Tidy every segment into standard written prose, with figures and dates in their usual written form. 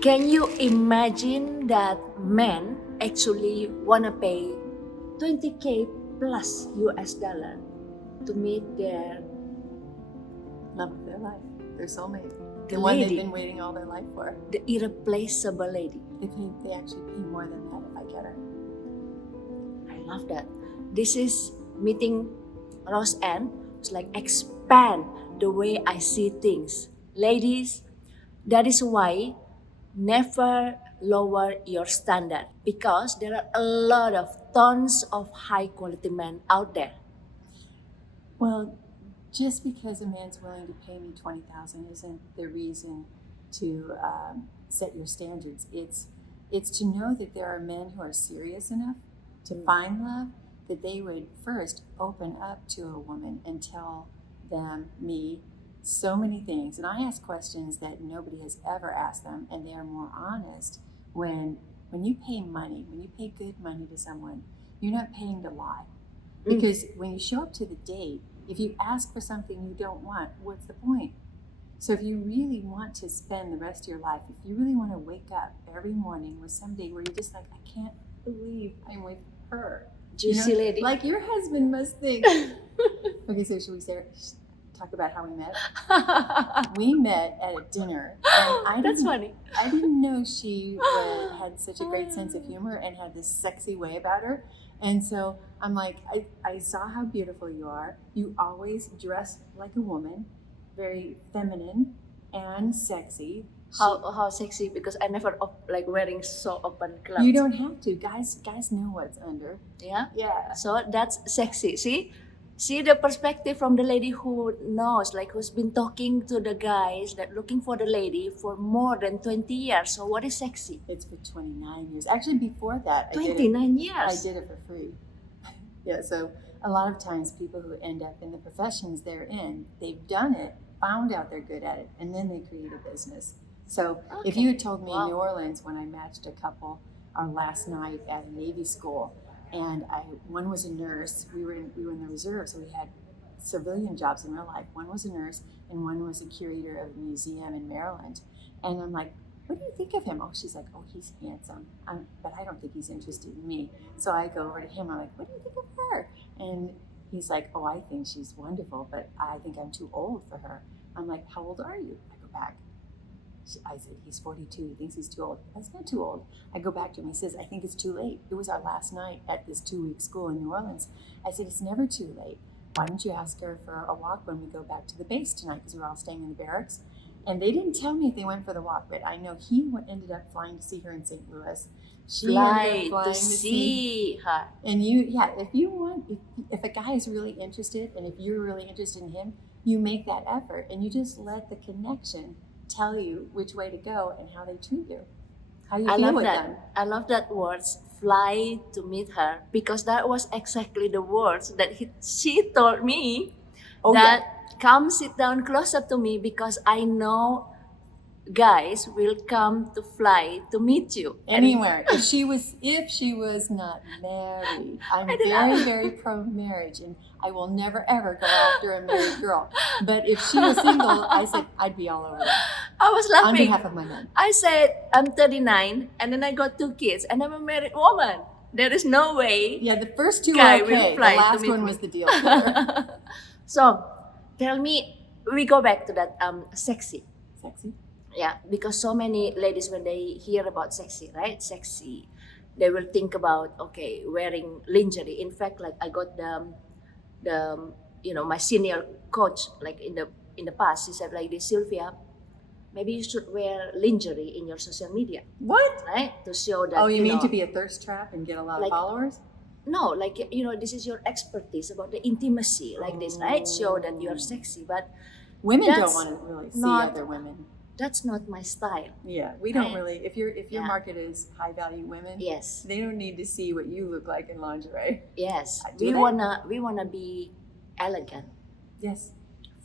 Can you imagine that men actually wanna pay 20K plus US dollar to meet their Love of their life, their soulmate, The the one they've lady. been waiting all their life for. the irreplaceable lady? They actually pay more than that if I get her. I love that. This is meeting Roseann. It's like expand the way I see things. Ladies, that is why never lower your standard because there are a lot of tons of high quality men out there. Well, just because a man's willing to pay me $20,000 isn't the reason to set your standards. It's to know that there are men who are serious enough to find love that they would first open up to a woman and tell me so many things. And I ask questions that nobody has ever asked them, and they are more honest. When you pay money, when you pay good money to someone, you're not paying to lie. Because when you show up to the date, if you ask for something you don't want, what's the point? So if you really want to spend the rest of your life, if you really want to wake up every morning with somebody where you're just like, I can't believe I'm with her. Juicy lady. Like your husband must think. Okay, so should we talk about how we met? We met at a dinner. And That's funny. I didn't know she had such a great sense of humor and had this sexy way about her. And so I'm like, I saw how beautiful you are. You always dress like a woman, very feminine and sexy. How sexy, because I never like wearing so open clothes. You don't have to. Guys know what's under. Yeah. Yeah. So that's sexy. See the perspective from the lady who knows, like who's been talking to the guys that looking for the lady for more than 20 years. So what is sexy? It's for 29 years. Actually, before that, 29 I years. did it for free. Yeah, so a lot of times people who end up in the professions they're in, they've done it, found out they're good at it, and then they create a business. So if you had told me in New Orleans when I matched a couple our last night at a Navy school, and one was a nurse, we were in the reserve, so we had civilian jobs in real life. One was a nurse, and one was a curator of a museum in Maryland. And I'm like, what do you think of him? Oh, she's like, oh, he's handsome, but I don't think he's interested in me. So I go over to him, I'm like, what do you think of her? And he's like, oh, I think she's wonderful, but I think I'm too old for her. I'm like, how old are you? I go back. I said, he's 42, he thinks he's too old. That's not too old. I go back to him, he says, I think it's too late. It was our last night at this 2-week school in New Orleans. I said, it's never too late. Why don't you ask her for a walk when we go back to the base tonight, because we're all staying in the barracks. And they didn't tell me if they went for the walk, but I know he ended up flying to see her in St. Louis. She Fly to see her. And if a guy is really interested, and if you're really interested in him, you make that effort, and you just let the connection tell you which way to go and how they treat you, how you feel with them. I love that words, fly to meet her, because that was exactly the words that she told me. Come sit down close up to me, because I know guys will come to fly to meet you anywhere. If she was not married, I'm very pro marriage, and I will never ever go after a married girl. But if she was single, I said I'd be all over that. I was laughing on behalf of my men. I said I'm 39 and then I got 2 kids and I'm a married woman. There is no way. Yeah, the first 2 guy were okay. The last one was the deal killer. So tell me, we go back to that sexy. Yeah, because so many ladies, when they hear about sexy, right? Sexy, they will think about, okay, wearing lingerie. In fact, like I got my senior coach, like in the past, she said like this, Sylvia, maybe you should wear lingerie in your social media. What? Right? To show that. Oh, you mean to be a thirst trap and get a lot of followers? No, like, this is your expertise about the intimacy, like this, right? Show that you're sexy, but women don't want to really see other women. That's not my style. Yeah, we don't really. If your market is high value women, yes, they don't need to see what you look like in lingerie. Yes, we wanna be elegant. Yes,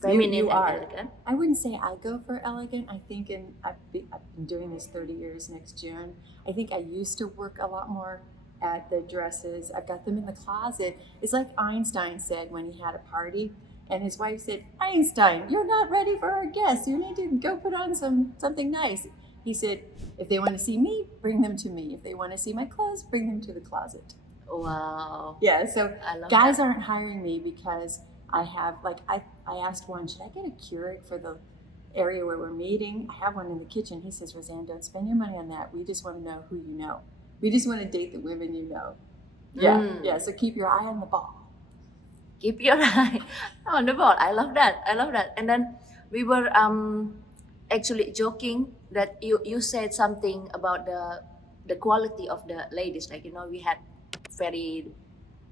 feminine you and elegant. I wouldn't say I go for elegant. I think I've been doing this 30 years next June. I think I used to work a lot more at the dresses. I've got them in the closet. It's like Einstein said when he had a party. And his wife said, Einstein, you're not ready for our guests. You need to go put on something nice. He said, if they want to see me, bring them to me. If they want to see my clothes, bring them to the closet. Wow. Yeah, so I love guys that. aren't hiring me because I have, like, I asked one, should I get a Keurig for the area where we're meeting? I have one in the kitchen. He says, Roseann, don't spend your money on that. We just want to know who you know. We just want to date the women you know. Yeah, so keep your eye on the ball. Keep your eye on the ball. I love that. And then we were actually joking that you said something about the quality of the ladies. Like, we had very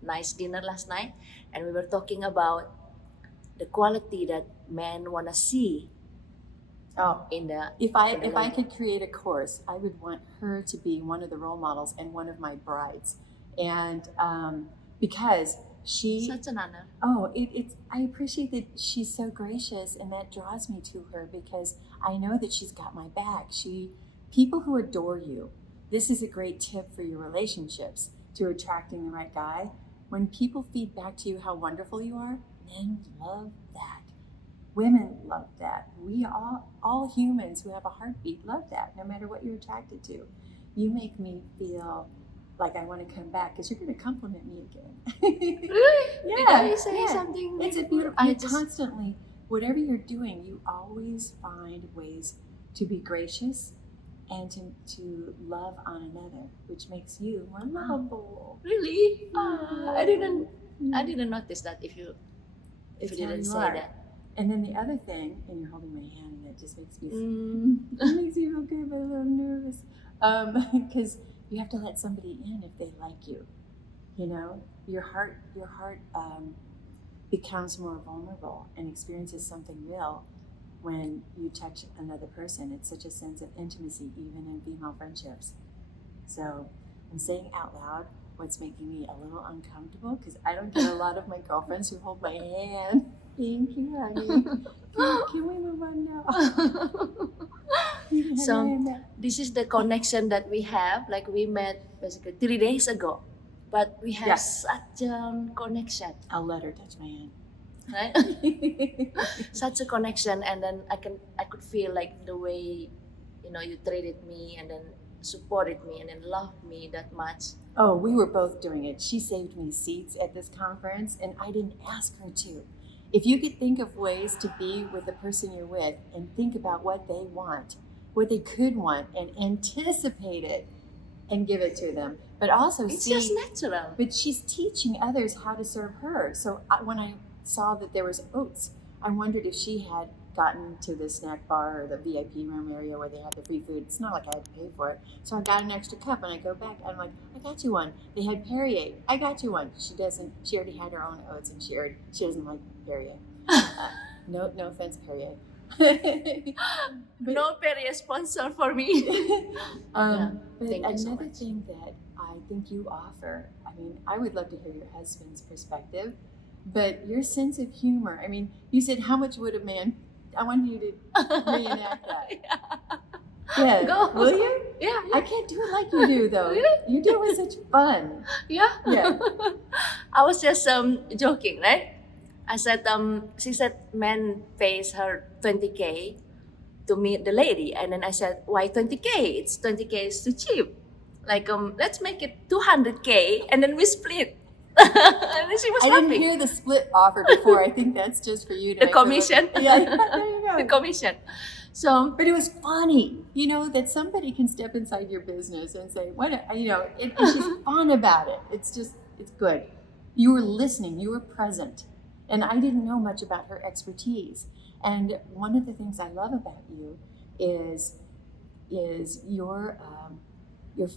nice dinner last night, and we were talking about the quality that men wanna see Oh, in the if I lady. could create a course, I would want her to be one of the role models and one of my brides, and because she. Such an honor. Oh, it's. I appreciate that she's so gracious, and that draws me to her because I know that she's got my back. People who adore you. This is a great tip for your relationships to attracting the right guy. When people feed back to you how wonderful you are, men love that. Women love that. We all humans who have a heartbeat love that, no matter what you're attracted to. You make me feel like I want to come back because you're going to compliment me again. Really? Yeah. Did I say something? It's a beautiful. I You just constantly, whatever you're doing, you always find ways to be gracious and to love on another, which makes you more lovable. really. I didn't notice that if you It's how didn't you say are. that. And then the other thing, and you're holding my hand, and it just makes me Mm. it makes me feel good, but a little nervous. Because you have to let somebody in if they like you. You know, your heart becomes more vulnerable and experiences something real when you touch another person. It's such a sense of intimacy, even in female friendships. So I'm saying out loud what's making me a little uncomfortable because I don't get a lot of my girlfriends who hold my hand. Thank you, honey. Can we move on now? So this is the connection that we have. Like, we met basically 3 days ago, but we have such a connection, I'll let her touch my hand. right? Such a connection, and then I could feel like the way you treated me, and then supported me, and then loved me that much. Oh, we were both doing it. She saved me seats at this conference, and I didn't ask her to. If you could think of ways to be with the person you're with and think about what they want, what they could want, and anticipate it and give it to them. But also It's just natural. But she's teaching others how to serve her. So when I saw that there was oats, I wondered if she had gotten to the snack bar or the VIP room area where they had the free food. It's not like I had to pay for it. So I got an extra cup, and I go back. I'm like, I got you one. They had Perrier. I got you one. She doesn't. She already had her own oats, and she doesn't like Perrier. No offense, Perrier. No Perrier sponsor for me. But Thank you so another much. thing that I think you offer, I mean, I would love to hear your husband's perspective, but your sense of humor. I mean, you said, how much would a man, I wanted you to reenact that. Yeah. Go. Will you? Yeah. I can't do it like you do, though. Really? You do it with such fun. Yeah. Yeah. I was just joking, right? I said she said men pays her 20K to meet the lady, and then I said, why 20K? It's 20K is too cheap. Like, let's make it 200K, and then we split. And then she was I laughing. didn't hear the split offer before. I think that's just for you to The make her look- commission. Yeah, there you go. The commission. So, But it was funny, that somebody can step inside your business and say, and she's fun about it. It's good. You were listening, you were present. And I didn't know much about her expertise. And one of the things I love about you is your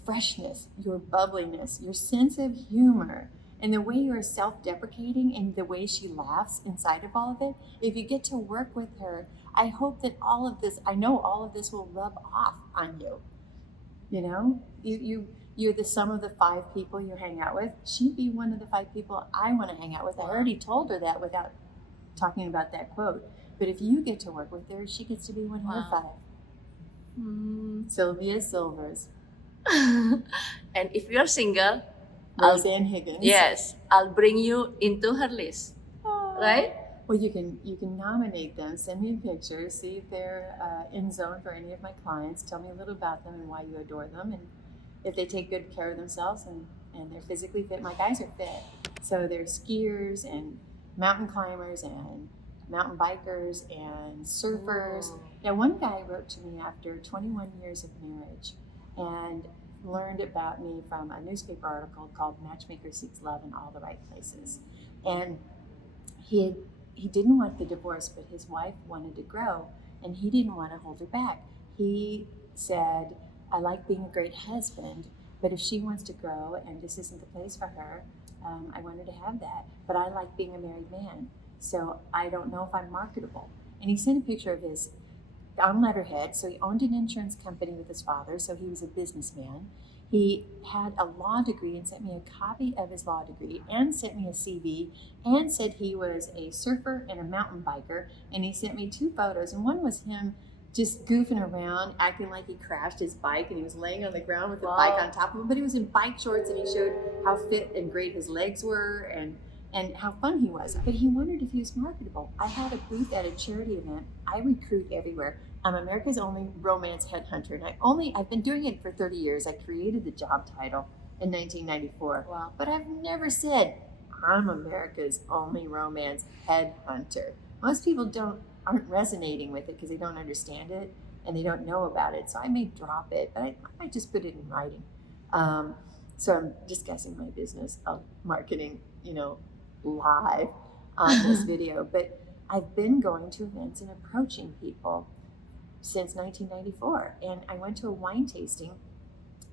freshness, your bubbliness, your sense of humor, and the way you're self-deprecating and the way she laughs inside of all of it. If you get to work with her, I hope that I know all of this will rub off on you. You're the sum of the 5 people you hang out with. She'd be one of the 5 people I want to hang out with. I already told her that without talking about that quote. But if you get to work with her, she gets to be one of her 5. Sylvia Silvers. And if you're single, Roseann Higgins. yes, I'll bring you into her list. Oh. Right? Well, you can nominate them, send me a picture, see if they're in zone for any of my clients. Tell me a little about them and why you adore them, and if they take good care of themselves and they're physically fit. My guys are fit, so they're skiers and mountain climbers and mountain bikers and surfers. Whoa. Now, one guy wrote to me after 21 years of marriage and learned about me from a newspaper article called Matchmaker Seeks Love in All the Right Places. And he didn't want the divorce, but his wife wanted to grow, and he didn't want to hold her back. He said, I like being a great husband, but if she wants to grow and this isn't the place for her, I want her to have that. But I like being a married man, so I don't know if I'm marketable. And he sent a picture of his on letterhead. So he owned an insurance company with his father, so he was a businessman. He had a law degree and sent me a copy of his law degree and sent me a CV and said he was a surfer and a mountain biker. And he sent me 2 photos, and one was him just goofing around, acting like he crashed his bike and he was laying on the ground with the Wow. bike on top of him, but he was in bike shorts and he showed how fit and great his legs were and how fun he was. But he wondered if he was marketable. I had a booth at a charity event. I recruit everywhere. I'm America's only romance headhunter, and I've been doing it for 30 years. I created the job title in 1994. Wow. But I've never said I'm America's only romance headhunter. Most people aren't resonating with it because they don't understand it and they don't know about it. So I may drop it, but I might just put it in writing. So I'm discussing my business of marketing, live on this video. But I've been going to events and approaching people since 1994, and I went to a wine tasting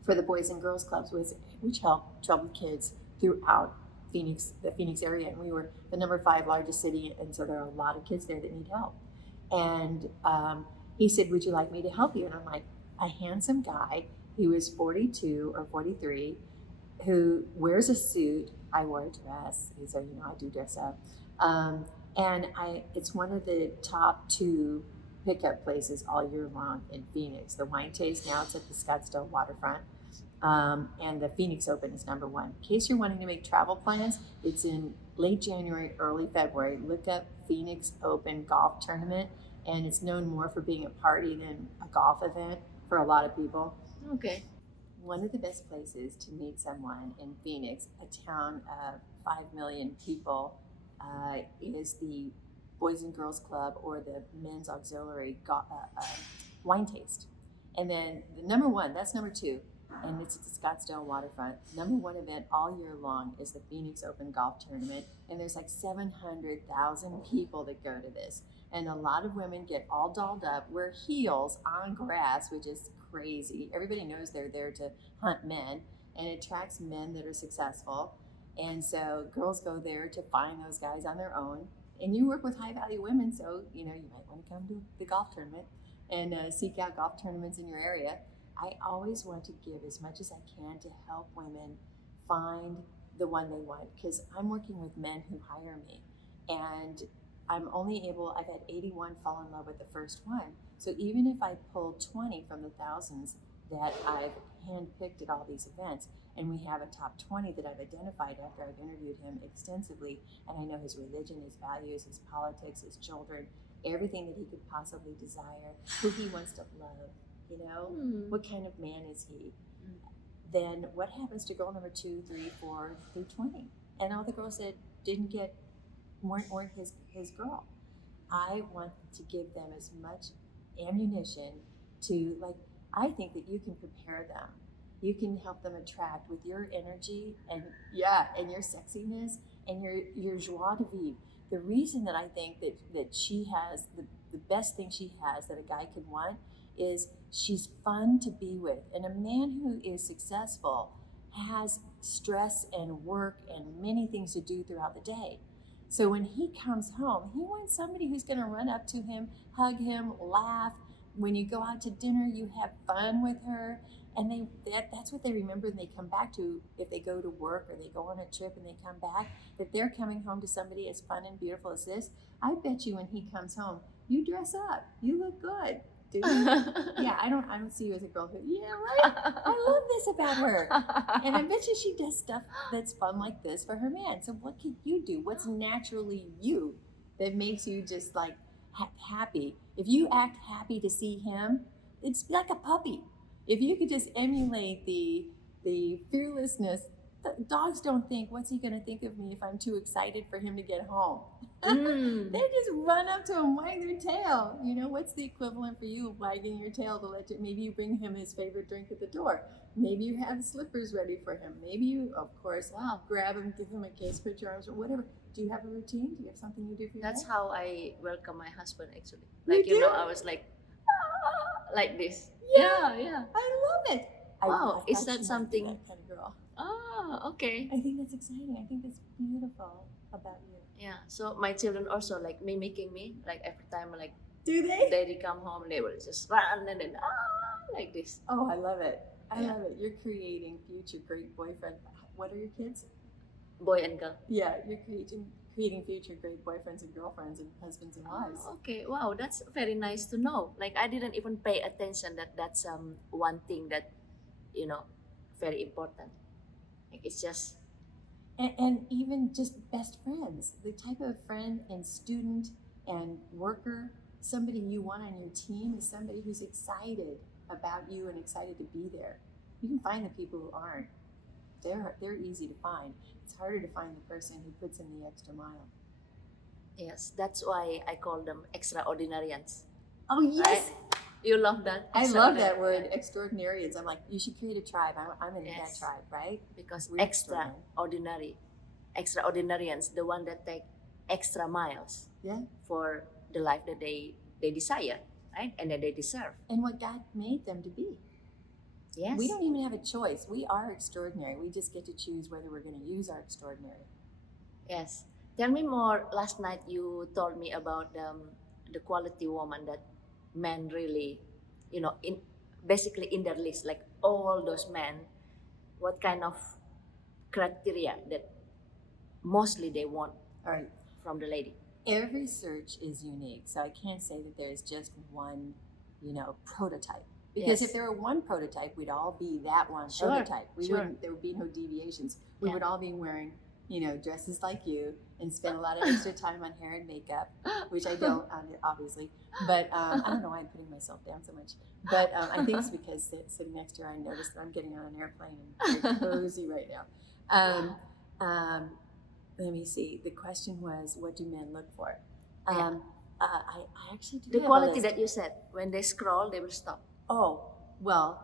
for the Boys and Girls Clubs, which helped troubled kids throughout the Phoenix area, and we were the number 5 largest city, and so there are a lot of kids there that need help. And he said, would you like me to help you? And I'm like, a handsome guy, he was 42 or 43, who wears a suit. I wore a dress, so I do dress up, and it's one of the top 2 pickup places all year long in Phoenix. The wine taste, now it's at the Scottsdale waterfront, and the Phoenix Open is number 1. In case you're wanting to make travel plans, it's in late January, early February. Look up Phoenix Open Golf Tournament, and it's known more for being a party than a golf event for a lot of people. Okay. One of the best places to meet someone in Phoenix, a town of 5 million people, is the Boys and Girls Club or the Men's Auxiliary wine taste. And then the number 1, that's number 2, and it's at the Scottsdale waterfront. Number 1 event all year long is the Phoenix Open Golf Tournament, and there's like 700,000 people that go to this. And a lot of women get all dolled up, wear heels on grass, which is crazy. Everybody knows they're there to hunt men, and it attracts men that are successful. And so girls go there to find those guys on their own. And you work with high value women, so you might want to come to the golf tournament and seek out golf tournaments in your area. I always want to give as much as I can to help women find the one they want, because I'm working with men who hire me, and I've had 81 fall in love with the first one. So even if I pull 20 from the thousands that I've handpicked at all these events, and we have a top 20 that I've identified after I've interviewed him extensively, and I know his religion, his values, his politics, his children, everything that he could possibly desire, who he wants to love, what kind of man is he? Then what happens to girl number 2, 3, 4 through 20? And all the girls that weren't his girl. I want to give them as much ammunition to, I think that you can prepare them. You can help them attract with your energy and your sexiness and your joie de vivre. The reason that I think that she has the best thing she has that a guy could want is she's fun to be with. And a man who is successful has stress and work and many things to do throughout the day. So when he comes home, he wants somebody who's going to run up to him, hug him, laugh. When you go out to dinner, you have fun with her. And that's what they remember and they come back to if they go to work or they go on a trip and they come back, that they're coming home to somebody as fun and beautiful as this. I bet you when he comes home, you dress up. You look good. Do you? Yeah, I don't see you as a girl who, right? I love this about her. And I bet you she does stuff that's fun like this for her man. So what can you do? What's naturally you that makes you just like happy. If you act happy to see him, it's like a puppy. If you could just emulate the fearlessness, dogs don't think, what's he going to think of me if I'm too excited for him to get home? They just run up to him, wag their tail. You know, what's the equivalent for you of wagging your tail to let you, maybe you bring him his favorite drink at the door. Maybe you have slippers ready for him. Maybe you, of course, grab him, give him a kiss, put your arms, or whatever. Do you have a routine? Do you have something you do for your That's dad? how I welcome my husband actually. You Like, you know, do? I was like, like this. Yeah. Yeah. I love it. Wow, I is thought that you might be something? that kind of girl. Oh, okay. I think that's exciting. I think that's beautiful about you. Yeah. So my children also like mimicking me. Like every time like Do they? daddy come home, they will just run and then like this. Oh, I love it. I Yeah. love it. You're creating future great boyfriend. What are your kids? Boy and girl. Yeah, you're creating future great boyfriends and girlfriends and husbands and wives. Oh, okay. Wow, that's very nice to know. Like I didn't even pay attention that that's one thing that, you know, very important. Like it's just And even just best friends, the type of friend and student and worker, somebody you want on your team is somebody who's excited about you and excited to be there. You can find the people who aren't. They're easy to find. It's harder to find the person who puts in the extra mile. yes, that's why I call them extraordinarians. Oh yes, Right? You love that? I love that word, Yeah. extraordinarians. I'm like, you should create a tribe. I'm in that Yes. tribe, right? Because We're extraordinarians, the one that take extra miles Yeah. for the life that they desire, right? And that they deserve. And what God made them to be. Yes. We don't even have a choice. We are extraordinary. We just get to choose whether we're going to use our extraordinary. Yes. Tell me more. Last night you told me about the quality woman that men really, you know, basically in their list, like all those men, what kind of criteria that mostly they want All right. from the lady? Every search is unique. So I can't say that there's just one, prototype. Because Yes. if there were one prototype, we'd all be that one Sure, prototype. sure. There would be no deviations. We Yeah. would all be wearing, dresses like you and spend a lot of extra time on hair and makeup, which I don't, obviously. But I don't know why I'm putting myself down so much. But I think it's because sitting next to her, I noticed that I'm getting on an airplane and very cozy right now. Let me see. The question was, what do men look for? Yeah. I actually do The have a quality list. that you said, when they scroll, they will stop. Oh, well,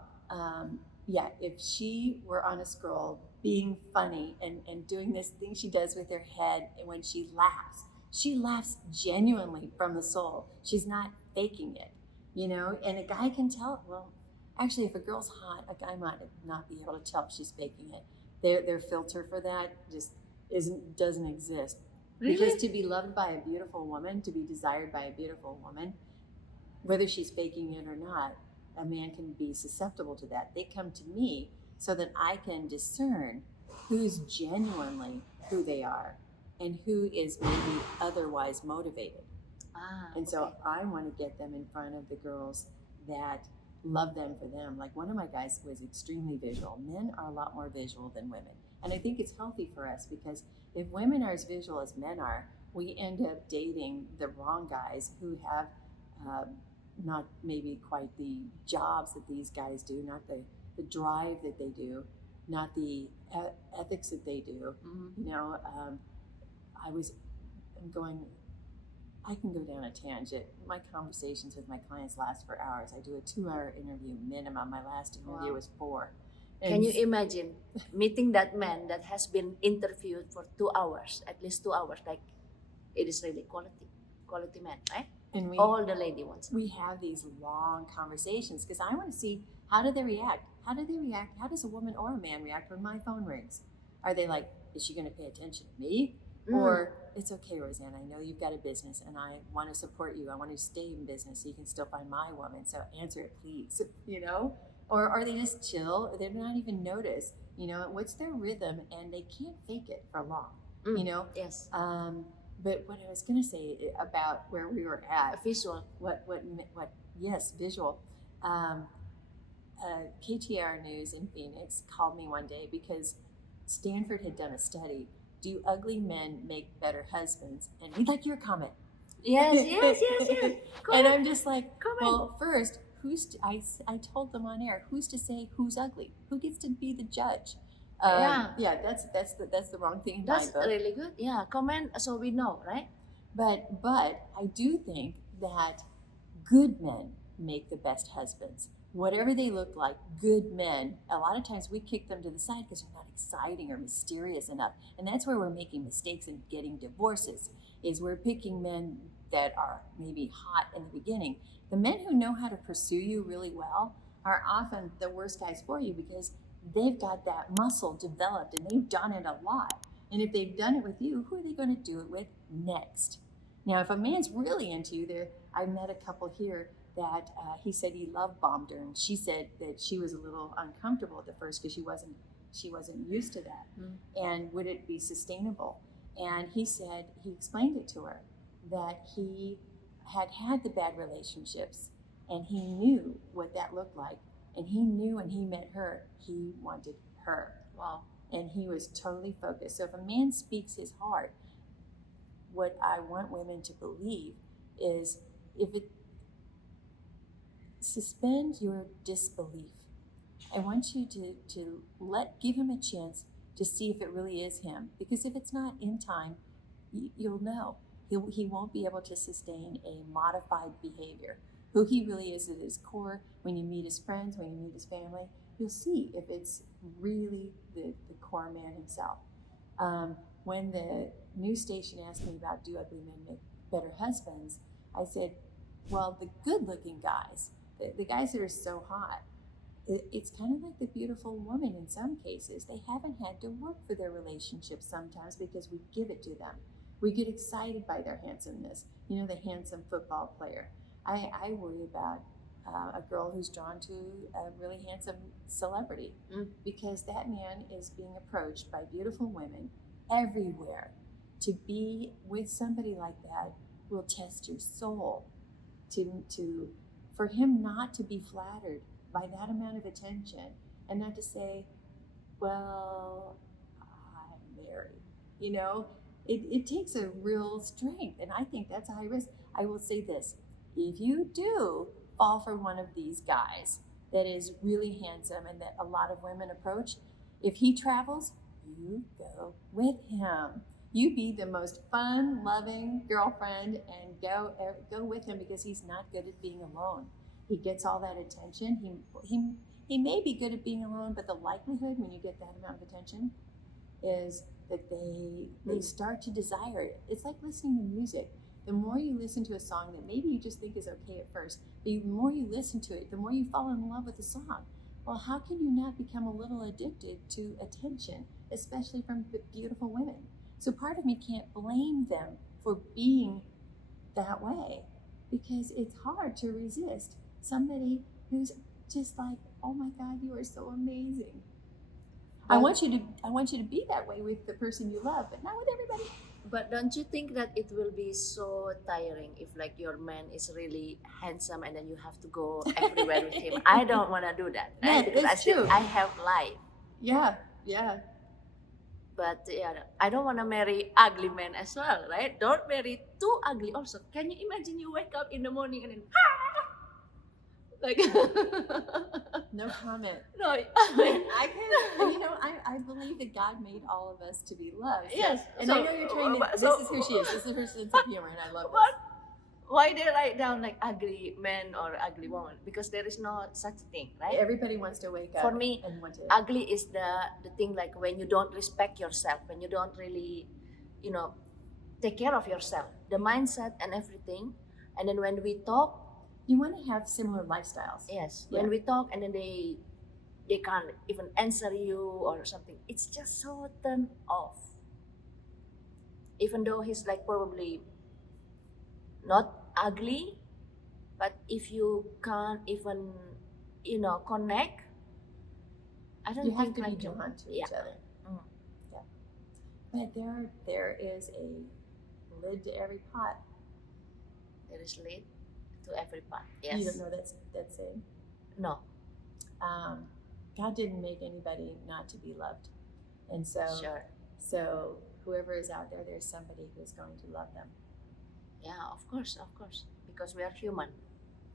yeah, if she were on a scroll being funny and doing this thing she does with her head, and when she laughs genuinely from the soul. She's not faking it, and a guy can tell. Well, actually, if a girl's hot, a guy might not be able to tell if she's faking it. Their filter for that just doesn't exist. Really? Because to be loved by a beautiful woman, to be desired by a beautiful woman, whether she's faking it or not, a man can be susceptible to that. They come to me so that I can discern who's genuinely who they are and who is maybe otherwise motivated. And so I want to get them in front of the girls that love them for them. Like one of my guys was extremely visual. Men are a lot more visual than women. And I think it's healthy for us because if women are as visual as men are, we end up dating the wrong guys who have not maybe quite the jobs that these guys do, not the drive that they do, not the ethics that they do. Mm-hmm. I can go down a tangent. My conversations with my clients last for hours. I do a 2-hour interview minimum. My last interview was 4. Can you imagine meeting that man that has been interviewed for 2 hours, at least 2 hours? Like, it is really quality man, right? And All the lady wants. We have these long conversations because I want to see how do they react. How do they react? How does a woman or a man react when my phone rings? Are they like, is she going to pay attention to me? Or it's okay, Roseann, I know you've got a business and I want to support you. I want to stay in business so you can still find my woman. So answer it, please. Or are they just chill? They're not even notice. What's their rhythm? And they can't fake it for long. Yes. But what I was going to say about where we were at. Visual. Yes, visual. KTAR News in Phoenix called me one day because Stanford had done a study do ugly men make better husbands? And we'd like your comment. Yes. And I'm just like, Comment. well, first, I told them on air, who's to say who's ugly? Who gets to be the judge? That's the wrong thing in That's my book. really good. Yeah, comment so we know, right? But I do think that good men make the best husbands. Whatever they look like, good men, a lot of times we kick them to the side because they're not exciting or mysterious enough. And that's where we're making mistakes and getting divorces, is we're picking men that are maybe hot in the beginning. The men who know how to pursue you really well are often the worst guys for you because they've got that muscle developed and they've done it a lot. And if they've done it with you, who are they going to do it with next? Now, if a man's really into you, I met a couple here that he said he love bombed her, and she said that she was a little uncomfortable at the first because she wasn't used to that. And would it be sustainable? And he said he explained it to her that he had the bad relationships, and he knew what that looked like, and he knew when he met her, he wanted her. Wow. And he was totally focused. So if a man speaks his heart, what I want women to believe is suspend your disbelief. I want you to give him a chance to see if it really is him. Because if it's not, in time, you'll know. He won't be able to sustain a modified behavior. Who he really is at his core, when you meet his friends, when you meet his family, you'll see if it's really the core man himself. When the news station asked me about do ugly men make better husbands, I said, well, the good-looking guys, the guys that are so hot, it's kind of like the beautiful woman in some cases. They haven't had to work for their relationships sometimes because we give it to them. We get excited by their handsomeness. You know, the handsome football player. I worry about a girl who's drawn to a really handsome celebrity because that man is being approached by beautiful women everywhere. To be with somebody like that will test your soul. For him not to be flattered by that amount of attention and not to say, well, I'm married. You know, it takes a real strength, and I think that's a high risk. I will say this, if you do fall for one of these guys that is really handsome and that a lot of women approach, if he travels, you go with him. You be the most fun, loving girlfriend and go with him because he's not good at being alone. He gets all that attention. He may be good at being alone, but the likelihood when you get that amount of attention is that they start to desire it. It's like listening to music. The more you listen to a song that maybe you just think is okay at first, the more you listen to it, the more you fall in love with the song. Well, how can you not become a little addicted to attention, especially from beautiful women? So part of me can't blame them for being that way because it's hard to resist somebody who's just like, oh my God, you are so amazing. I want you to be that way with the person you love, but not with everybody. But don't you think that it will be so tiring if like your man is really handsome and then you have to go everywhere with him? I don't want to do that. Yeah, because that's true. I have life. Yeah. But yeah, I don't want to marry ugly men as well, right? Don't marry too ugly also. Can you imagine you wake up in the morning and then like no comment. No, I can. You know, I believe that God made all of us to be loved. So, yes, and I know you're trying to. This is who she is. This is her sense of humor, and I love this. Why they write down like ugly man or ugly woman? Because there is no such thing, right? Everybody wants to wake up. For me, and want to. Ugly is the thing like when you don't respect yourself, when you don't really, take care of yourself, the mindset and everything. And then when we talk, you want to have similar lifestyles. Yes. When we talk and then they can't even answer you or something, it's just so turned off. Even though he's like probably not ugly, but if you can't even connect, I don't you think have to like be drawn to each other. Yeah. But there is a lid to every pot. There is lid to every pot. Yes. You don't know that's it? No. God didn't make anybody not to be loved, and so sure. So whoever is out there, there's somebody who's going to love them. Yeah, of course, because we are human,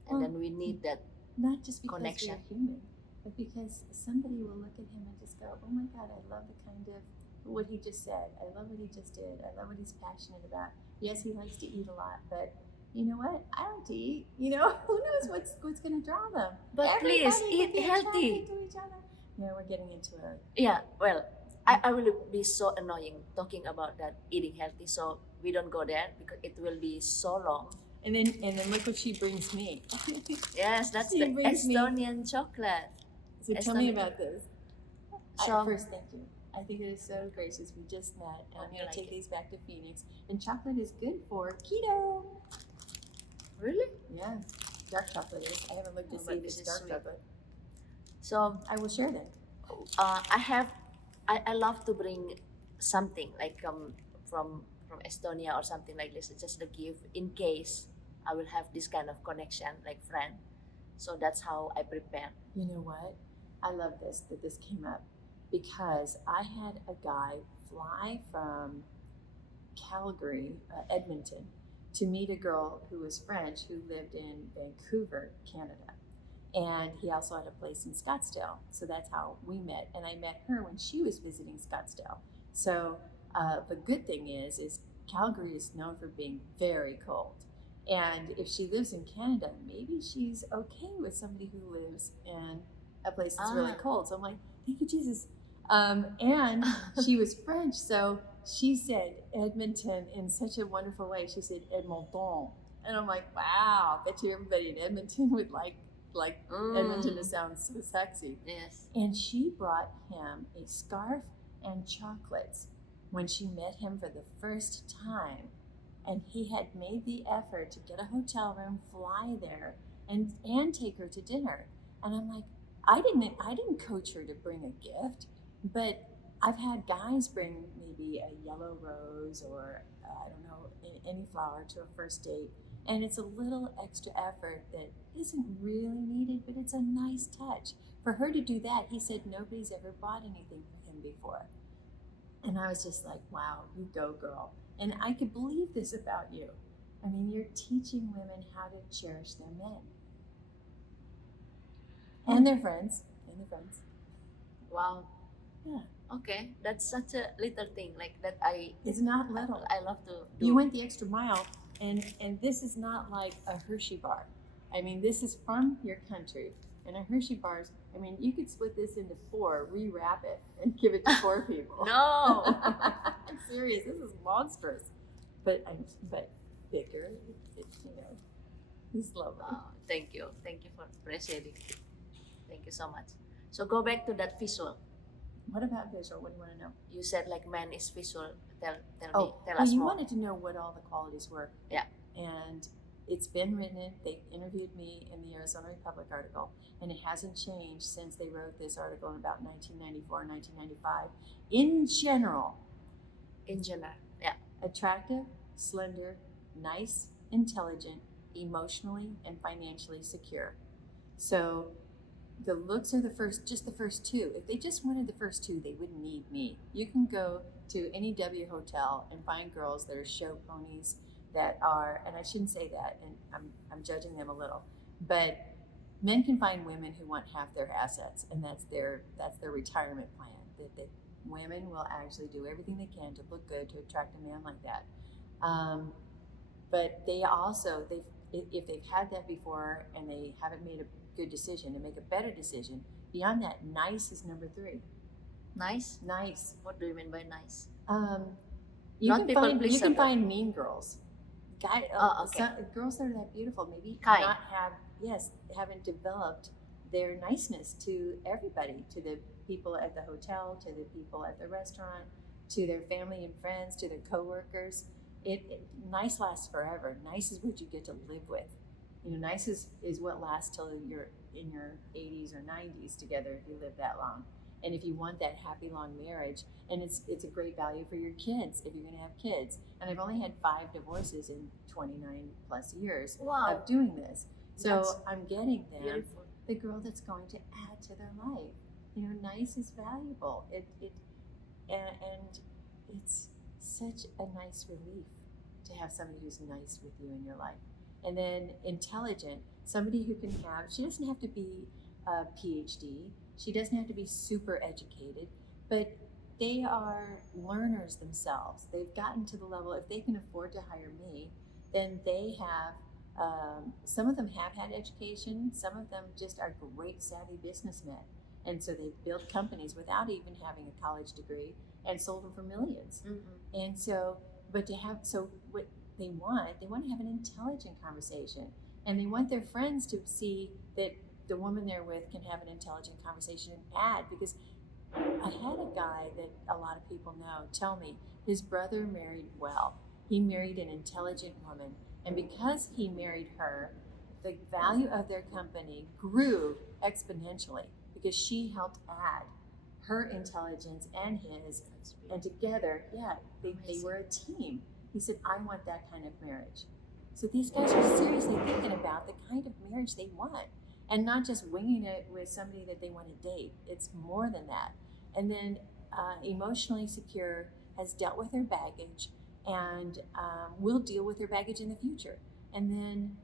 and Well, then we need that. Not just because Connection. we're human, but because somebody will look at him and just go, oh my God, I love the kind of what he just said. I love what he just did. I love what he's passionate about. Yes, he likes to eat a lot, but you know what? I like to eat. You know, who knows what's going to draw them? But please Everybody eat can be healthy. attracted to each other. Yeah, we're getting into a. Yeah, well, I will be so annoying talking about that eating healthy, so we don't go there because it will be so long. And then look what she brings me. Yes, that's She the brings me- Estonian chocolate. So tell me Estonian- about this. So- First, thank you. I think it is so gracious. We just met, and I'm You going like to take it? these back to Phoenix. And chocolate is good for keto. Really? Yeah, dark chocolate is. I haven't looked to Oh, see but if this it's is dark sweet. chocolate. So I will share them. I love to bring something like from Estonia or something like this, just a gift in case I will have this kind of connection like friend. So that's how I prepare. You know what? I love this, that this came up, because I had a guy fly from Calgary, Edmonton, to meet a girl who was French who lived in Vancouver, Canada. And he also had a place in Scottsdale. So that's how we met. And I met her when she was visiting Scottsdale. So the good thing is Calgary is known for being very cold. And if she lives in Canada, maybe she's okay with somebody who lives in a place that's really cold. So I'm like, thank you, Jesus. And she was French, so she said Edmonton in such a wonderful way. She said Edmonton. And I'm like, wow, bet you everybody in Edmonton would like Edmonton to sound so sexy. Yes. And she brought him a scarf and chocolates when she met him for the first time. And he had made the effort to get a hotel room, fly there, and take her to dinner. And I'm like, I didn't coach her to bring a gift, but I've had guys bring maybe a yellow rose or I don't know, any flower to a first date. And it's a little extra effort that isn't really needed, but it's a nice touch. For her to do that, he said nobody's ever bought anything for him before. And I was just like, wow, you go, girl. And I could believe this about you. I mean, you're teaching women how to cherish their men. And their friends. Wow. Yeah. Okay, that's such a little thing like that. It's not little. I love to do. You went the extra mile, and this is not like a Hershey bar. I mean, this is from your country. And a Hershey bars, I mean, you could split this into 4, rewrap it, and give it to 4 people. No. I'm serious. This is monstrous. But bigger. He's lovely. Wow, thank you for appreciating. Thank you so much. So go back to that visual. What about visual? What do you want to know? You said like man is visual. Tell Well, us you more. wanted to know what all the qualities were. Yeah. And it's been written. They interviewed me in the Arizona Republic article, and it hasn't changed since they wrote this article in about 1994, 1995. In general, Yeah. attractive, slender, nice, intelligent, emotionally and financially secure. So the looks are just the first 2. If they just wanted the first 2, they wouldn't need me. You can go to any W hotel and find girls that are show ponies that are, and I shouldn't say that, and I'm judging them a little, but men can find women who want half their assets, and that's their retirement plan. That women will actually do everything they can to look good to attract a man like that. But they also, if they've had that before and they haven't made a good decision, to make a better decision, beyond that, nice is number 3. Nice. Nice. What do you mean by nice? You Not can people find pleaser. find mean girls. Okay. Girls that are that beautiful, maybe Kind. haven't developed their niceness to everybody, to the people at the hotel, to the people at the restaurant, to their family and friends, to their coworkers. Nice lasts forever. Nice is what you get to live with. Nice is what lasts till you're in your 80s or 90s together, if you live that long. And if you want that happy long marriage, and it's a great value for your kids if you're going to have kids. And I've only had 5 divorces in 29 plus years Wow. of doing this. So That's I'm getting them Beautiful. the girl that's going to add to their life. Nice is valuable. And it's such a nice relief to have somebody who's nice with you in your life. And then intelligent, somebody who can have, she doesn't have to be a PhD, she doesn't have to be super educated, but they are learners themselves. They've gotten to the level, if they can afford to hire me, then they have, some of them have had education, some of them just are great savvy businessmen. And so they've built companies without even having a college degree and sold them for millions. Mm-hmm. And so, but to have, so what they want to have an intelligent conversation. And they want their friends to see that the woman they're with can have an intelligent conversation and add, because I had a guy that a lot of people know tell me his brother married well. He married an intelligent woman. And because he married her, the value of their company grew exponentially because she helped add her intelligence and his. And together, they were a team. He said, I want that kind of marriage. So these guys are seriously thinking about the kind of marriage they want and not just winging it with somebody that they want to date. It's more than that. And then emotionally secure, has dealt with her baggage and will deal with her baggage in the future. And then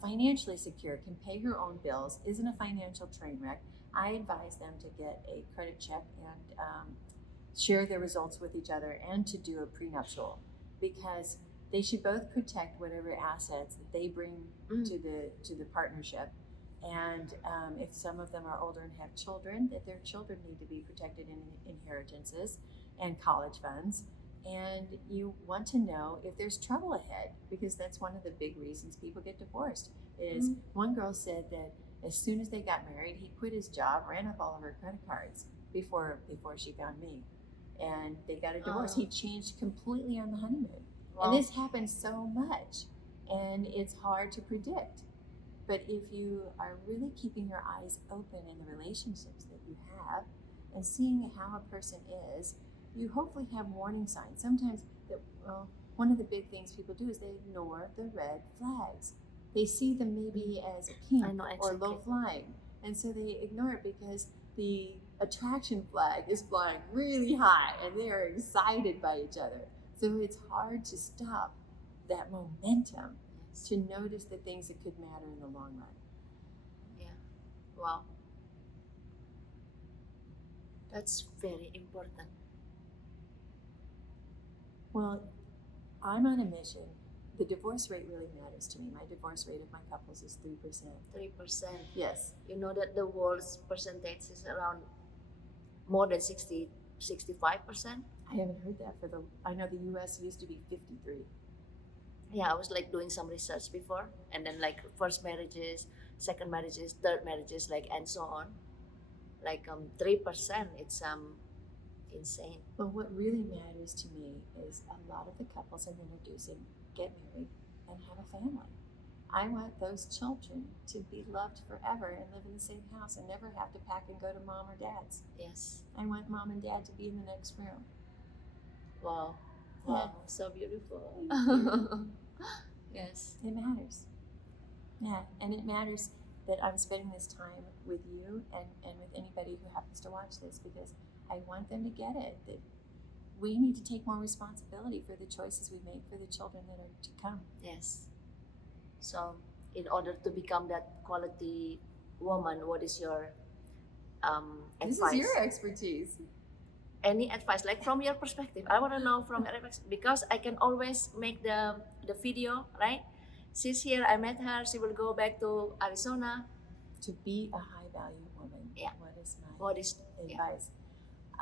financially secure, can pay her own bills, isn't a financial train wreck. I advise them to get a credit check and share their results with each other and to do a prenuptial, because they should both protect whatever assets that they bring to the partnership. And if some of them are older and have children, that their children need to be protected in inheritances and college funds. And you want to know if there's trouble ahead, because that's one of the big reasons people get divorced. Is one girl said that as soon as they got married, he quit his job, ran up all of her credit cards before she found me, and they got a divorce. He changed completely on the honeymoon. Wow. And this happens so much, and it's hard to predict. But if you are really keeping your eyes open in the relationships that you have and seeing how a person is, you hopefully have warning signs. Sometimes, one of the big things people do is they ignore the red flags. They see them maybe as pink or low flying, and so they ignore it because the attraction flag is flying really high and they are excited by each other. So it's hard to stop that momentum, to notice the things that could matter in the long run. Yeah. Wow. That's very important. Well, I'm on a mission. The divorce rate really matters to me. My divorce rate of my couples is 3%. 3%. Yes. You know that the world's percentage is around more than 65%? I haven't heard that I know the US used to be 53. Yeah, I was like doing some research before, and then like first marriages, second marriages, third marriages, like, and so on. Like 3%, it's insane. Well, what really matters to me is a lot of the couples I'm introducing get married and have a family. I want those children to be loved forever and live in the same house and never have to pack and go to mom or dad's. Yes. I want mom and dad to be in the next room. Wow. Yeah. Wow, so beautiful. Yes. It matters. Yeah, and it matters that I'm spending this time with you and with anybody who happens to watch this, because I want them to get it, that we need to take more responsibility for the choices we make for the children that are to come. Yes. So, in order to become that quality woman, what is your advice? This is your expertise. Any advice, like from your perspective? I want to know from your perspective, because I can always make the video, right? She's here, I met her, she will go back to Arizona. To be a high value woman. Yeah. What is my advice?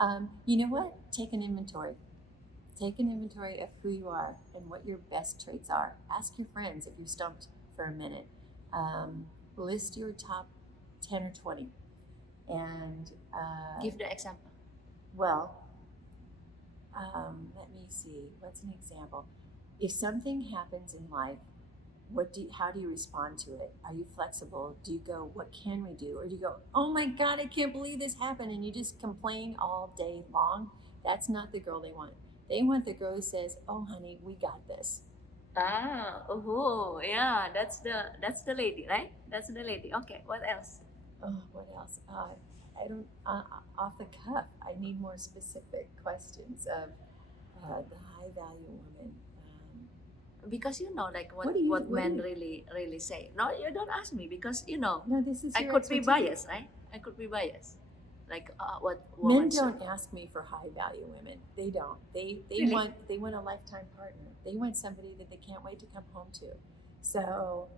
Yeah. You know what? Take an inventory. Take an inventory of who you are and what your best traits are. Ask your friends if you're stumped for a minute. List your top 10 or 20. And give the example. Well, let me see. What's an example? If something happens in life, how do you respond to it? Are you flexible? Do you go, what can we do? Or do you go, oh my God, I can't believe this happened, and you just complain all day long? That's not the girl they want. They want the girl who says, oh honey, we got this. Yeah, that's the lady, right? That's the lady. Okay, what else? Oh, what else? I don't, off the cuff, I need more specific questions of, The high value woman. Because you know, like What do you- what what do men you- really say. No, you don't ask me because you know No, this is I your could be expertise. biased, right? I could be biased. Like what Men women don't ask me for high value women. They don't. They Really? want a lifetime partner. They want somebody that they can't wait to come home to. So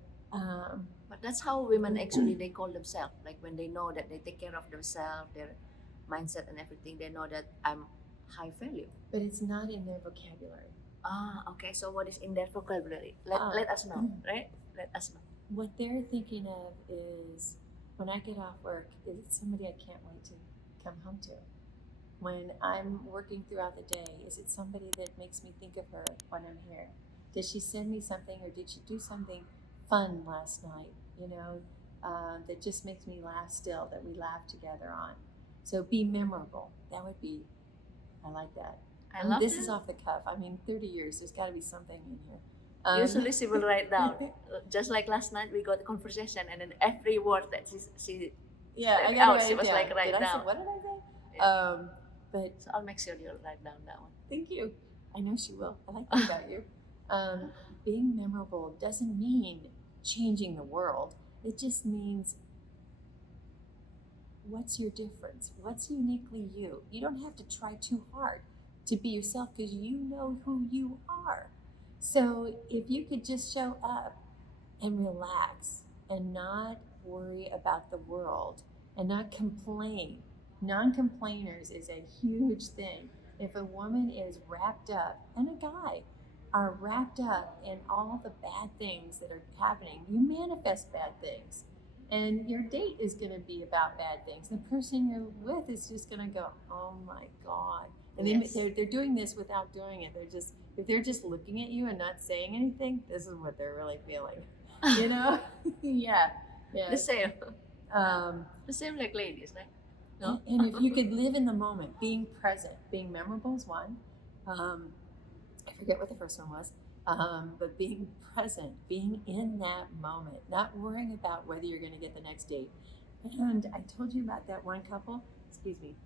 But that's how women actually they call themselves. Like when they know that they take care of themselves, their mindset and everything, they know that I'm high value. but it's not in their vocabulary. Okay. So what is in their vocabulary? Let us know, right? Let us know. What they're thinking of is when I get off work, is it somebody I can't wait to come home to? When I'm working throughout the day, is it somebody that makes me think of her when I'm here? Did she send me something or did she do something fun last night, that just makes me laugh still, that we laugh together on? So be memorable. That would be, I like that. I love this that. is off the cuff. I mean, 30 years, there's got to be something in here. Usually she will write down. Just like last night, we got a conversation, and then every word that she Yeah, I said got out, to she write was it like, down. write down. What did I say? Yeah. But So I'll make sure you'll write down that one. thank you. I know she will. I like that about you. Being memorable doesn't mean changing the world. It just means what's your difference? What's uniquely you? You don't have to try too hard to be yourself because you know who you are. So if you could just show up and relax and not worry about the world and not complain. Non-complainers is a huge thing. If a woman is wrapped up, and a guy are wrapped up in all the bad things that are happening, you manifest bad things. And your date is going to be about bad things. The person you're with is just going to go, oh my God. And Yes. they're doing this without doing it. If they're just looking at you and not saying anything, this is what they're really feeling. Yeah. The same. Um, The same like ladies, right? No? and if you could live in the moment, being present, being memorable is one. I forget what the first one was, but being present, being in that moment, not worrying about whether you're going to get the next date. And I told you about that one couple, excuse me,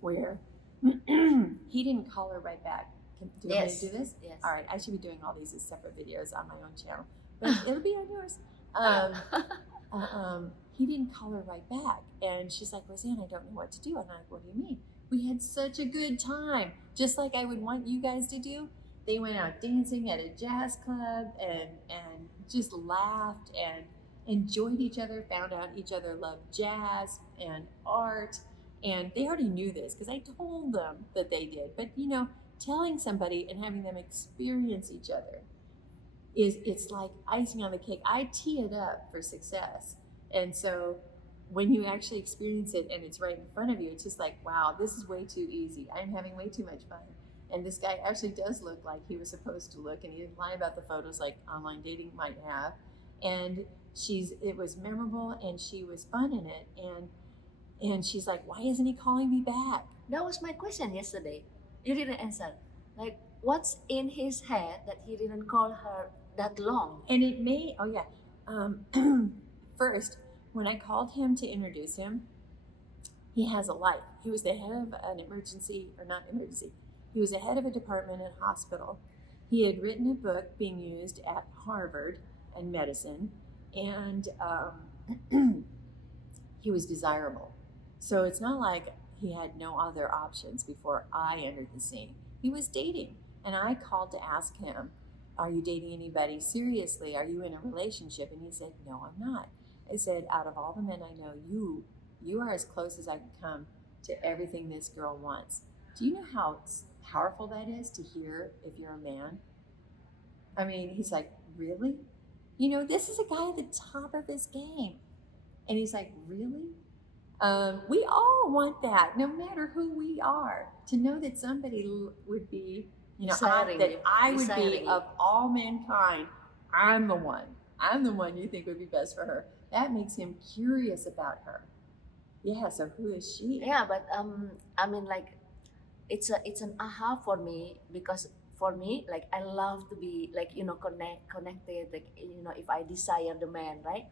where he didn't call her right back. Do you want me to do this? Yes. All right, I should be doing all these as separate videos on my own channel, but it'll be on yours. He didn't call her right back. And she's like, Roseann, I don't know what to do. And I'm like, what do you mean? We had such a good time, just like I would want you guys to do. They went out dancing at a jazz club and just laughed and enjoyed each other, found out each other loved jazz and art. And they already knew this because I told them that they did. But, telling somebody and having them experience each other it's like icing on the cake. I tee it up for success. And so when you actually experience it and it's right in front of you, it's just like, wow, this is way too easy. I'm having way too much fun. And this guy actually does look like he was supposed to look, and he didn't lie about the photos like online dating might have. And it was memorable and she was fun in it. And she's like, why isn't he calling me back? That was my question yesterday. You didn't answer. Like, what's in his head that he didn't call her that long? And it may, first, when I called him to introduce him, he has a life. He was the head of he was the head of a department at a hospital. He had written a book being used at Harvard and medicine, and he was desirable. So it's not like he had no other options before I entered the scene. He was dating, and I called to ask him, are you dating anybody seriously? Are you in a relationship? And he said, no, I'm not. I said, out of all the men I know, you are as close as I can come to everything this girl wants. Do you know how powerful that is to hear if you're a man? I mean, he's like, really? This is a guy at the top of his game. And he's like, really? We all want that, no matter who we are, to know that somebody would be, I would be of all mankind. I'm the one you think would be best for her. That makes him curious about her. Yeah. So who is she? Yeah, but I mean, like, it's an aha for me, because for me, like, I love to be like, connected. Like, if I desire the man, right?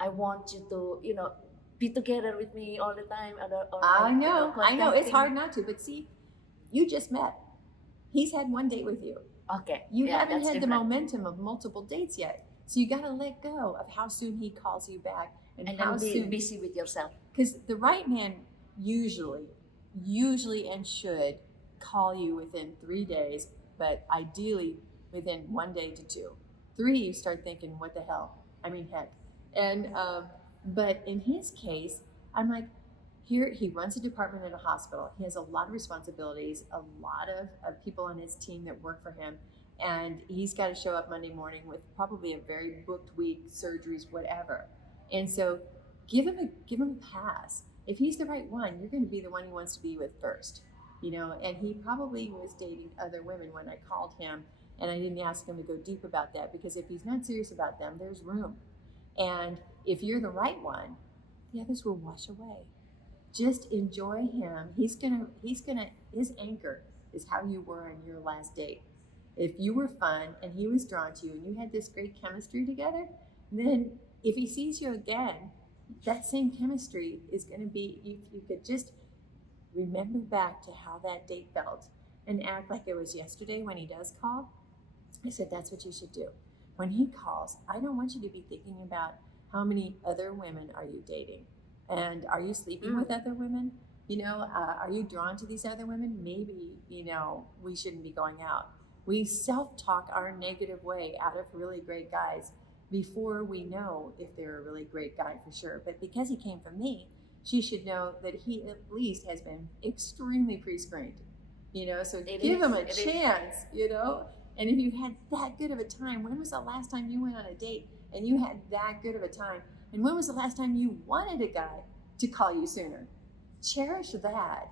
I want you to, be together with me all the time. I know. It's contacting. hard not to, but see, You just met. He's had one date with you. Okay. You Yeah, haven't that's had the different. momentum of multiple dates yet. So you got to let go of how soon he calls you back and how then be soon. busy with yourself. Because the right man usually and should call you within 3 days, but ideally within 1 day to 2. 3, you start thinking, what the hell? I mean, heck. And but in his case, I'm like, here he runs a department in a hospital. He has a lot of responsibilities, a lot of people on his team that work for him, and he's got to show up Monday morning with probably a very booked week, surgeries, whatever. And so give him a pass. If he's the right one, you're going to be the one he wants to be with first, and he probably was dating other women when I called him, and I didn't ask him to go deep about that, because if he's not serious about them, there's room. And if you're the right one, the others will wash away. Just enjoy him. His anchor is how you were on your last date. If you were fun and he was drawn to you and you had this great chemistry together, then if he sees you again, that same chemistry is going to be, you could just remember back to how that date felt and act like it was yesterday when he does call. I said, that's what you should do. When he calls, I don't want you to be thinking about how many other women are you dating, and are you sleeping with other women? Are you drawn to these other women? Maybe, we shouldn't be going out. We self-talk our negative way out of really great guys before we know if they're a really great guy for sure. But because he came from me, she should know that he at least has been extremely pre-screened, so give him a chance, And if you had that good of a time, when was the last time you went on a date and you had that good of a time? And when was the last time you wanted a guy to call you sooner? Cherish that.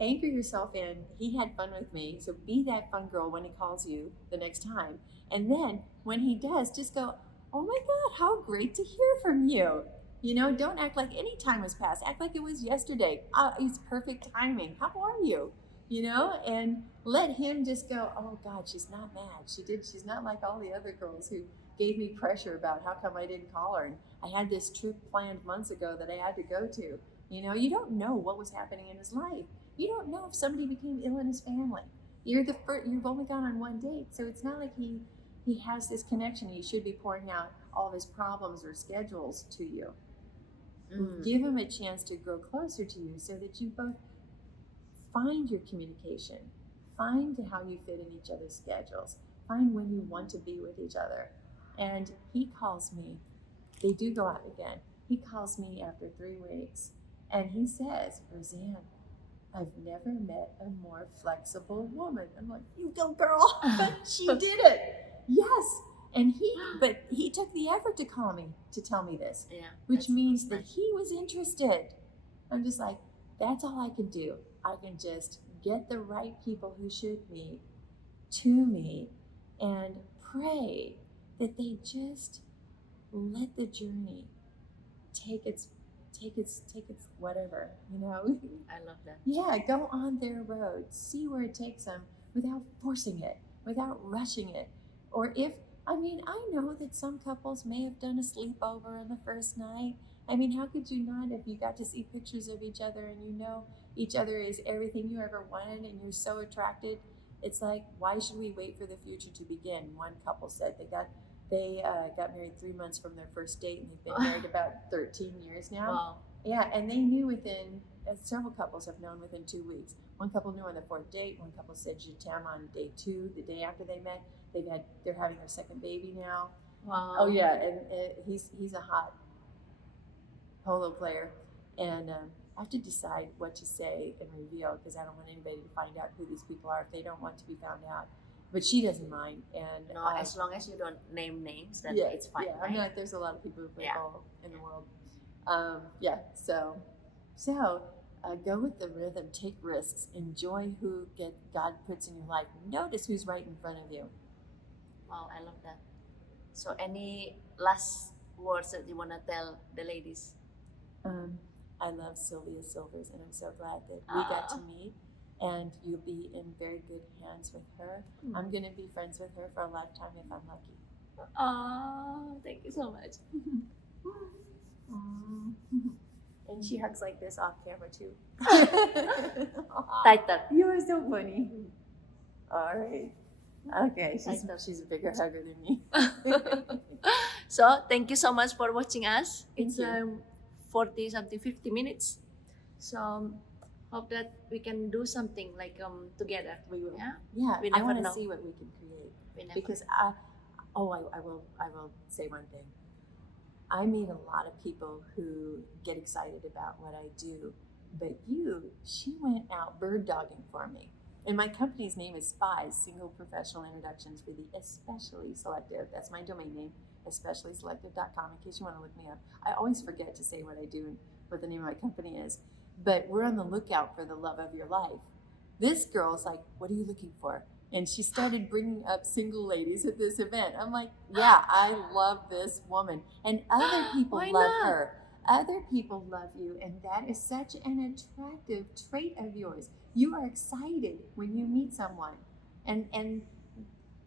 Anchor yourself in, he had fun with me, so be that fun girl when he calls you the next time. And then when he does, just go, oh my God, how great to hear from you. Don't act like any time has passed. Act like it was yesterday. It's perfect timing. How are you? And let him just go, oh God, she's not mad. She's not like all the other girls who gave me pressure about how come I didn't call her. And I had this trip planned months ago that I had to go to. You don't know what was happening in his life. You don't know if somebody became ill in his family. You've only gone on one date. So it's not like he has this connection. He should be pouring out all of his problems or schedules to you. Give him a chance to grow closer to you so that you both find your communication, find how you fit in each other's schedules, find when you want to be with each other. And he calls me. They do go out again. He calls me after 3 weeks and he says, Roseann, I've never met a more flexible woman. I'm like, you go girl. She did it. Yes. And he took the effort to call me to tell me this, which means that he was interested. I'm just like, that's all I can do. I can just get the right people who should meet to me and pray that they just let the journey take its whatever, I love that. Yeah, go on their road, see where it takes them without forcing it, without rushing it. Or I know that some couples may have done a sleepover on the first night. How could you not, if you got to see pictures of each other and each other is everything you ever wanted and you're so attracted? It's like, why should we wait for the future to begin? One couple said they got married 3 months from their first date and they've been married about 13 years now. Wow. Yeah, and they knew several couples have known within 2 weeks. One couple knew on the 4th date. One couple said je t'aime on day 2, the day after they met. They're having their second baby now. Wow. Oh yeah, and he's a hot polo player, and I have to decide what to say and reveal because I don't want anybody to find out who these people are if they don't want to be found out. But she doesn't mind, and no, as long as you don't name names, then it's fine. Yeah, right? There's a lot of people who play polo in the world. So go with the rhythm, take risks, enjoy who God puts in your life. Notice who's right in front of you. Wow, I love that. So any last words that you want to tell the ladies? I love Sylvia Silvers, and I'm so glad that we got to meet, and you'll be in very good hands with her. I'm going to be friends with her for a lifetime if I'm lucky. Oh, thank you so much. And she hugs like this off camera too. Tighter. You are so funny. All right. Okay, she's a bigger hugger than me. So thank you so much for watching us. Thank It's you. 40 something 50 minutes. So hope that we can do something like together. We will. Yeah. Yeah, We I never want to know. see what we can create. We never Because I will say one thing. I meet a lot of people who get excited about what I do, but she went out bird dogging for me. And my company's name is SPIES, Single Professional Introductions for the Especially Selective. That's my domain name, especiallyselective.com, in case you want to look me up. I always forget to say what I do and what the name of my company is, but we're on the lookout for the love of your life. This girl's like, what are you looking for? And she started bringing up single ladies at this event. I'm like, yeah, I love this woman. And other people Why love not? her. Other people love you. And that is such an attractive trait of yours. You are excited when you meet someone. And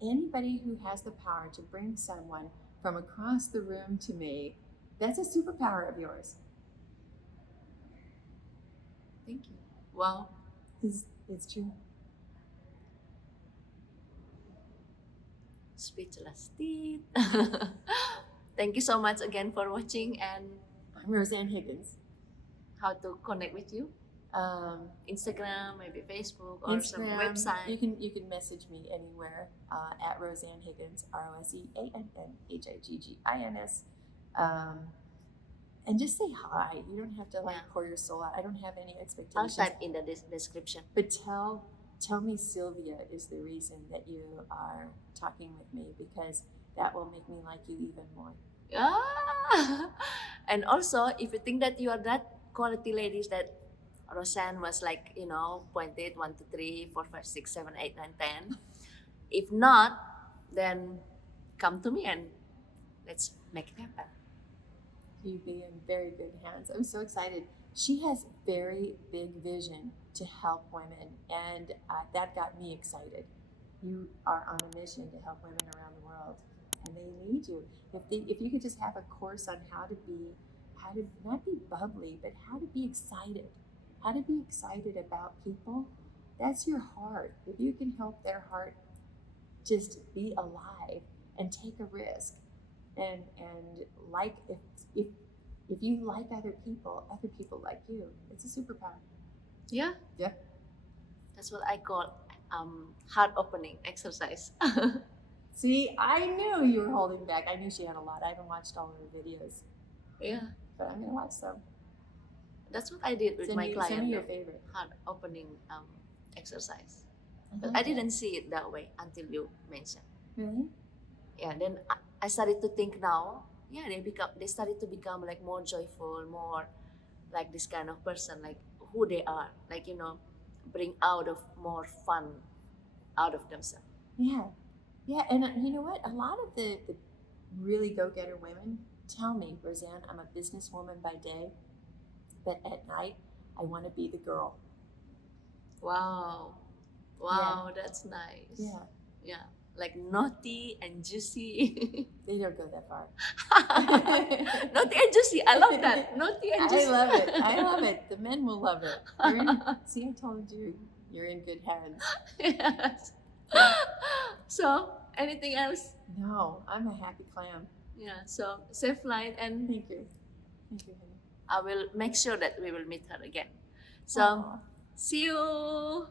anybody who has the power to bring someone from across the room to me, that's a superpower of yours. Thank you. Wow. It's true. Speechless. Thank you so much again for watching. And I'm Roseann Higgins. how to connect with you? Instagram, maybe Facebook, or some Instagram, website. You can message me anywhere at Roseann Higgins, ROSEANNHIGGINS, and just say hi. You don't have to Yeah. pour your soul out. I don't have any I'll expectations. type in the description. But tell me Sylvia is the reason that you are talking with me, because that will make me like you even more. Ah! And also, if you think that you are that quality ladies that Roseann was like, pointed 1, 2, 3, 4, 5, 6, 7, 8, 9, 10. If not, then come to me and let's make it happen. You'd be in very good hands. I'm so excited. She has very big vision to help women, and that got me excited. You are on a mission to help women around the world, and they need you. If you could just have a course on how to not be bubbly, but how to be excited about people, that's your heart. If you can help their heart just be alive and take a risk, and like if you like other people like you, it's a superpower. Yeah. Yeah. That's what I call heart opening exercise. See, I knew you were holding back. I knew she had a lot. I haven't watched all of her videos, Yeah. but I'm gonna watch some. That's what I did with my client. Send me your favorite. Heart opening exercise. Uh-huh. But I didn't see it that way until you mentioned. Really? Yeah, then I started to think now, yeah, they started to become like more joyful, more like this kind of person, like who they are, like bring out of more fun out of themselves. Yeah. And you know what? A lot of the really go-getter women tell me, Roseann, I'm a businesswoman by day, but at night I want to be the girl. Wow, That's nice. Yeah, like naughty and juicy. They don't go that far. Naughty and juicy, I love that. Naughty and juicy. I love it. The men will love it. See, I told you, you're in good hands. Yes. So, anything else? No, I'm a happy clam. Yeah, so safe flight, and Thank you, honey. I will make sure that we will meet her again. So, Aww. see you.